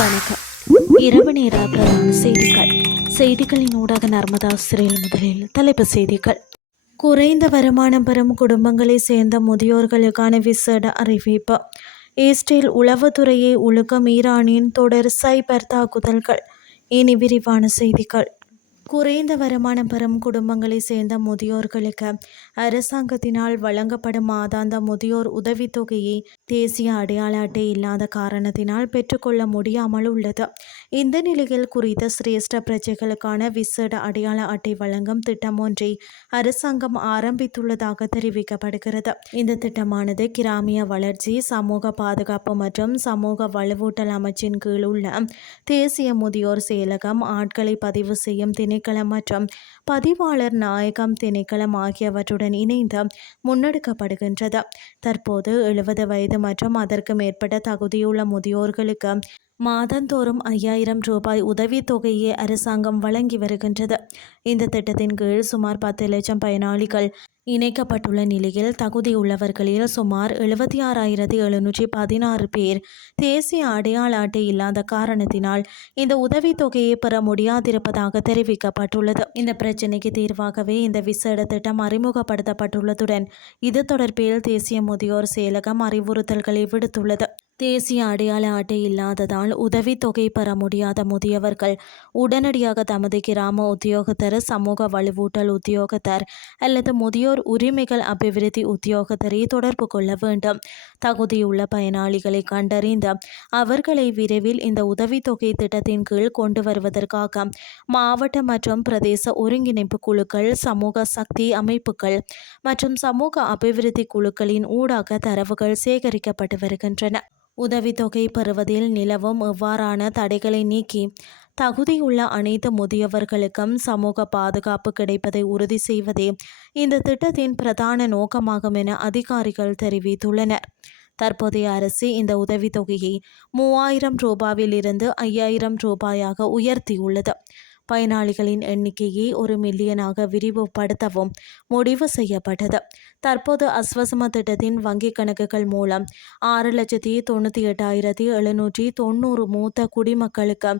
வணக்கம். இரவு நேர பிரதான செய்திகளின் ஊடாக நர்மதா சிறையில் முதலில் தலைப்புச் செய்திகள். குறைந்த வருமானம் பெறும் குடும்பங்களை சேர்ந்த முதியோர்களுக்கான விசேட அறிவிப்பு. ஈஸ்டில் உளவுத்துறையை உலுக்கும் ஈரானின் தொடர் சைபர் தாக்குதல்கள். இனி விரிவான செய்திகள். குறைந்த வருமானம் பெறும் குடும்பங்களை சேர்ந்த முதியோர்களுக்கு அரசாங்கத்தினால் வழங்கப்படும் மாதாந்த முதியோர் உதவித்தொகையை தேசிய அடையாள அட்டை இல்லாத காரணத்தினால் பெற்றுக்கொள்ள முடியாமல் உள்ளது. இந்த நிலையில் குறித்த சிரேஷ்ட பிரஜைகளுக்கான விசேட அடையாள அட்டை வழங்கும் திட்டம் ஒன்றை அரசாங்கம் ஆரம்பித்துள்ளதாக தெரிவிக்கப்படுகிறது. இந்த திட்டமானது கிராமிய வளர்ச்சி, சமூக பாதுகாப்பு மற்றும் சமூக வலுவூட்டல் அமைச்சின் கீழ் உள்ள தேசிய முதியோர் செயலகம், ஆட்களை பதிவு செய்யும் திணைக்களம் மற்றும் பதிவாளர் நாயகம் திணைக்களம் ஆகியவற்றுடன் இணைந்து முன்னெடுக்கப்படுகின்றது. தற்போது 70 வயது மற்றும் அதற்கு மேற்பட்ட தகுதியுள்ள முதியோர்களுக்கு மாதந்தோறும் 5000 ரூபாய் உதவித்தொகையை அரசாங்கம் வழங்கி வருகின்றது. இந்த திட்டத்தின் கீழ் சுமார் 10 லட்சம் பயனாளிகள் இணைக்கப்பட்டுள்ள நிலையில் தகுதியுள்ளவர்களில் சுமார் 76,716 பேர் தேசிய அடையாள அட்டை இல்லாத காரணத்தினால் இந்த உதவித்தொகையை பெற முடியாதிருப்பதாக தெரிவிக்கப்பட்டுள்ளது. இந்த பிரச்சினைக்கு தீர்வாகவே இந்த விசேட திட்டம் அறிமுகப்படுத்தப்பட்டுள்ளதுடன் இது தொடர்பில் தேசிய முதியோர் செயலகம் அறிவுறுத்தல்களை விடுத்துள்ளது. தேசிய அடையாள அட்டை இல்லாததால் உதவித்தொகை பெற முடியாத முதியவர்கள் உடனடியாக தமது கிராம உத்தியோகத்தர், சமூக வலுவூட்டல் உத்தியோகத்தர் அல்லது முதியோர் உரிமைகள் அபிவிருத்தி உத்தியோகத்தரை தொடர்பு கொள்ள வேண்டும். தகுதியுள்ள பயனாளிகளை கண்டறிந்து அவர்களை விரைவில் இந்த உதவித்தொகை திட்டத்தின் கீழ் கொண்டு வருவதற்காக மாவட்ட மற்றும் பிரதேச ஒருங்கிணைப்பு குழுக்கள், சமூக சக்தி அமைப்புகள் மற்றும் சமூக அபிவிருத்தி குழுக்களின் ஊடாக தரவுகள் சேகரிக்கப்பட்டு வருகின்றன. உதவித்தொகை பெறுவதில் நிலவும் எவ்வாறான தடைகளை நீக்கி தகுதியுள்ள அனைத்து முதியவர்களுக்கும் சமூக பாதுகாப்பு கிடைப்பதை உறுதி செய்வதே இந்த திட்டத்தின் பிரதான நோக்கமாகும் என அதிகாரிகள் தெரிவித்துள்ளனர். தற்போதைய அரசு இந்த உதவித்தொகையை 3000 ரூபாயில் இருந்து 5000 ரூபாயாக உயர்த்தியுள்ளது. பயனாளிகளின் எண்ணிக்கையை 1 மில்லியனாக விரிவுபடுத்தவும் முடிவு செய்யப்பட்டது. தற்போது அஸ்வசம திட்டத்தின் வங்கிக் கணக்குகள் மூலம் 6,98,790 மூத்த குடிமக்களுக்கு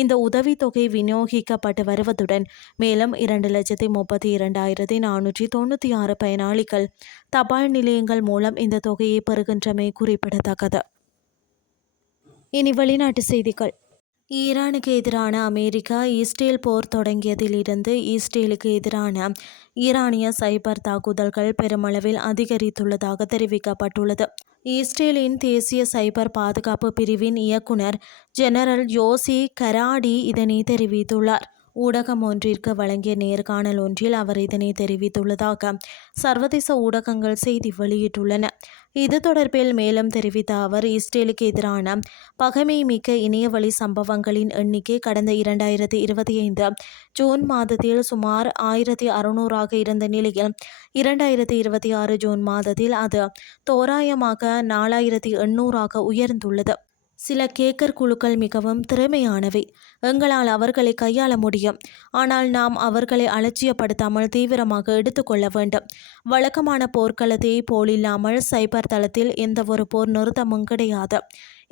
இந்த உதவித்தொகை விநியோகிக்கப்பட்டு வருவதுடன் மேலும் 2,32,496 பயனாளிகள் தபால் நிலையங்கள் மூலம் இந்த தொகையை பெறுகின்றமை குறிப்பிடத்தக்கது. இனி வெளிநாட்டு செய்திகள். ஈரானுக்கு எதிரான அமெரிக்கா இஸ்ரேல் போர் தொடங்கியதிலிருந்து இஸ்ரேலுக்கு எதிரான ஈரானிய சைபர் தாக்குதல்கள் பெருமளவில் அதிகரித்துள்ளதாக தெரிவிக்கப்பட்டுள்ளது. இஸ்ரேலின் தேசிய சைபர் பாதுகாப்பு பிரிவின் இயக்குனர் ஜெனரல் யோசி கராடி இதனை தெரிவித்துள்ளார். ஊடகம் ஒன்றிற்கு வழங்கிய நேர்காணல் ஒன்றில் அவர் இதனை தெரிவித்துள்ளதாக சர்வதேச ஊடகங்கள் செய்தி வெளியிட்டுள்ளன. இது தொடர்பில் மேலும் தெரிவித்த அவர், இஸ்ரேலுக்கு எதிரான பகைமை மிக்க இணையவழி சம்பவங்களின் எண்ணிக்கை கடந்த 2025 ஜூன் மாதத்தில் சுமார் 1600ஆக இருந்த நிலையில் 2026 ஜூன் மாதத்தில் அது தோராயமாக 4800ஆக உயர்ந்துள்ளது. சில கேக்கர் குழுக்கள் மிகவும் திறமையானவை. எங்களால் அவர்களை கையாள முடியும். ஆனால் நாம் அவர்களை அலட்சியப்படுத்தாமல் தீவிரமாக எடுத்துக்கொள்ள வேண்டும். வழக்கமான போர்க்களத்தை போலில்லாமல் சைபர் தளத்தில் எந்தவொரு போர் நிறுத்தமும் கிடையாது.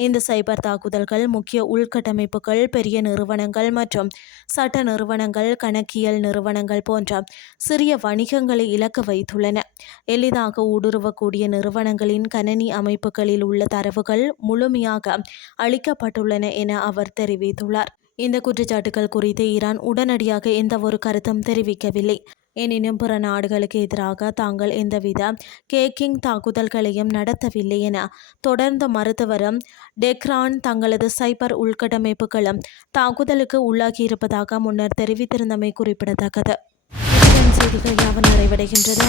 இந்த சைபர் தாக்குதல்கள் முக்கிய உள்கட்டமைப்புகள், பெரிய நிறுவனங்கள் மற்றும் சட்ட நிறுவனங்கள், கணக்கியல் நிறுவனங்கள் போன்ற சிறிய வணிகங்களை இலக்கு வைத்துள்ளன. எளிதாக ஊடுருவக்கூடிய நிறுவனங்களின் கணனி அமைப்புகளில் உள்ள தரவுகள் முழுமையாக அளிக்கப்பட்டுள்ளன என அவர் தெரிவித்துள்ளார். இந்த குற்றச்சாட்டுகள் குறித்து ஈரான் உடனடியாக எந்தவொரு கருத்தும் தெரிவிக்கவில்லை. எனினும் பிற நாடுகளுக்கு எதிராக தாங்கள் எந்தவித கேக்கிங் தாக்குதல்களையும் நடத்தவில்லை என தொடர்ந்து மறுத்து வரும் டெஹ்ரான் தங்களது சைபர் உள்கட்டமைப்புகளும் தாக்குதலுக்கு உள்ளாகியிருப்பதாக முன்னர் தெரிவித்திருந்தமை குறிப்பிடத்தக்கது. செய்திகள் யாவும் நிறைவடைகின்றது.